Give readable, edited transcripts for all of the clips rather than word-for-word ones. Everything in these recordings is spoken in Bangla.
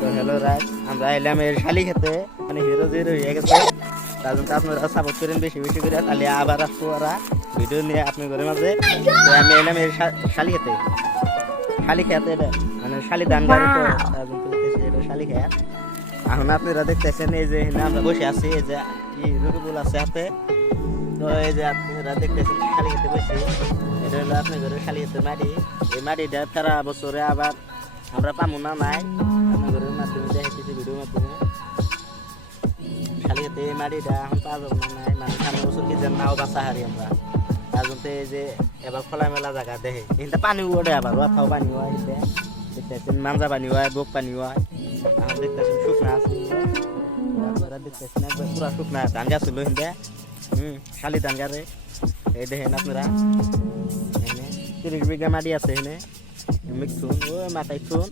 তো হ্যালো রাজ, আমরা এলাম এর শালি খেতে, মানে হিরো জিরো হয়ে গেছে। তার জন্য আপনারা সাপোর্ট করেন বেশি বেশি করে, তাহলে আবার আসবো ওরা ভিডিও নিয়ে আপনি ঘরের মাঝে। তো আমি এলাম এর শালি খেতে, শালি খেতে এটা মানে শালি ধান গাড়ি, তো তার জন্য এটা শালি খেত। এখন আপনারা দেখতেছেন এই যে আমরা বসে আছি, এই যে রুটিগুলো আছে হাতে। তো এই যে আপনারা দেখতেছেন শালি খেতে বসে, এটা হলো আপনার ঘরের শালি খেতে মাটি। এই মাটিটা সারা বছরে আবার আমরা পাবো না নাই, আপনার ঘরের মাধ্যমে দেখাইতেছি ভিডিওর মাধ্যমে। শালি খেতে এই মাটিটা এখন পাওয়া যাবো না নাই, মানে সামনের বছর কি যেন নাও বাঁচা হারি আমরা। তার জন্য এই যে এবার খোলামেলা জায়গা দেখে এখানটা পানি ওঠে, আবার ওঠাও পানি হয়, দেখতেছেন মাঞ্জা পানি হয়, বোক পানি হয়। এখন দেখতেছেন শুকনা আছে, আপনারা দেখতেছেন একবার পুরা শুকনা ধান গাছ ছিল হিন্দে। শালি ধান গাছে এই দেখেন আপনারা, এখানে 30 বিঘা মাটি আছে। এখানে মিঠুন ওই মাথায় থুন,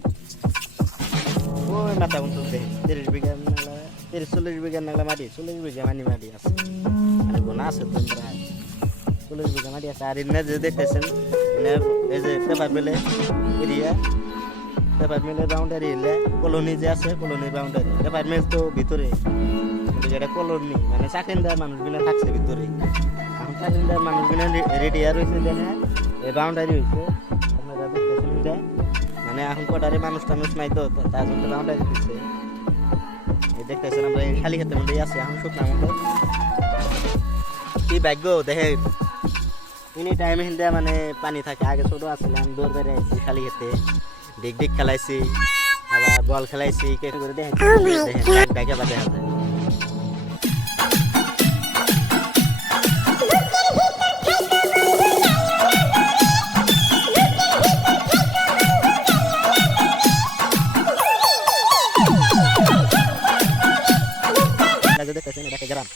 ওই মাথা কিন্তু দেখেন 30 বিঘা নাগলা, 30-40 বিঘা নাগলা মাটি, 40 বিঘা মাটি আছে, মানে গোনা আছে তো প্রায় 40 বিঘা মাটি আছে। আর এনে যে দেখতেছেন এই যে পেপার মিলে এরিয়া, পেপার মিলের বাউন্ডারি এলে কলোনি যে আছে, কলোনির বাউন্ডারি। পেপার মিল তো ভিতরে, কিন্তু যেটা কলোনি মানে চাকরিদার মানুষগুলো থাকছে ভিতরে। এখন চাকরিদার মানুষগুলো রেডি আর হয়েছে, দেখেন এই বাউন্ডারি হয়েছে আপনারা দেখতেছেন এটা, মানে এখন কটারে মানুষ টানুষ নাই, তো তার জন্য বাউন্ডারি দিচ্ছে। এই দেখতেছেন আমরা এই শালি ক্ষেতের মধ্যেই আছি এখন শুকনার মতো। কি ভাগ্য দেখেন এনি টাইম হিন্দে মানে পানি থাকে। আগে ছোট আসছিলাম, দৌড় বেড়ে আইছি শালি খেতে, ডিগ ডিগ খেলাইছি, আবার বল খেলাইছি, কেটে করে দেখেন ডাকে বা দেখা যায়। দেখতেছেন এটা গ্রাম,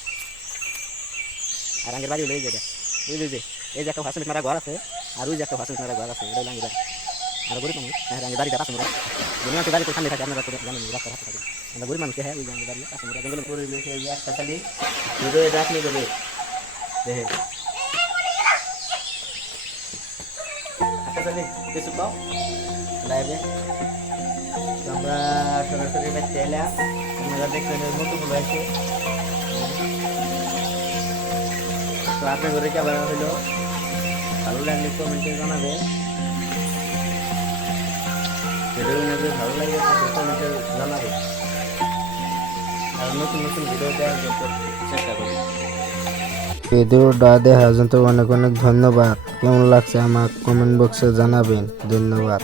আর আগের বাড়ি হলো এই জায়গা, বুঝলি যে এই যে একটা হাসিমিট মারা ঘর আছে, আর ওই যে একটা হাসিমিট মারা ঘর আছে, এটা লাঙ্গি বাড়ি। আর গরিব মানুষ, হ্যাঁ আগের বাড়িটা পাশে মোড়া, দুনিয়া বাড়ি তো সামনে থাকে, আপনারা জানেন রাস্তার হাতে থাকে। আমরা গরিব মানুষকে, হ্যাঁ ওই যে বাড়ি পাশে মোড়া জঙ্গলের পরিবেশ। এই যে একটা খালি ভিডিও এটা আপনি করবে দেখে একটা খালি কিছু পাও লাইভে। আমরা সরাসরি বাচ্চা এলাম, আপনারা দেখতে নতুনগুলো আছে। তো আপনার ঘরে কেমন হইলো, ভালো লাগলে কমেন্টে জানাবেন। ভিডিও যদি ভালো লাগে কমেন্টে জানাবেন, আর নতুন নতুন ভিডিও দেওয়ার চেষ্টা করবেন। ভিডিওটা দেখার জন্য অনেক অনেক ধন্যবাদ। কেমন লাগছে আমার কমেন্ট বক্সে জানাবেন। ধন্যবাদ।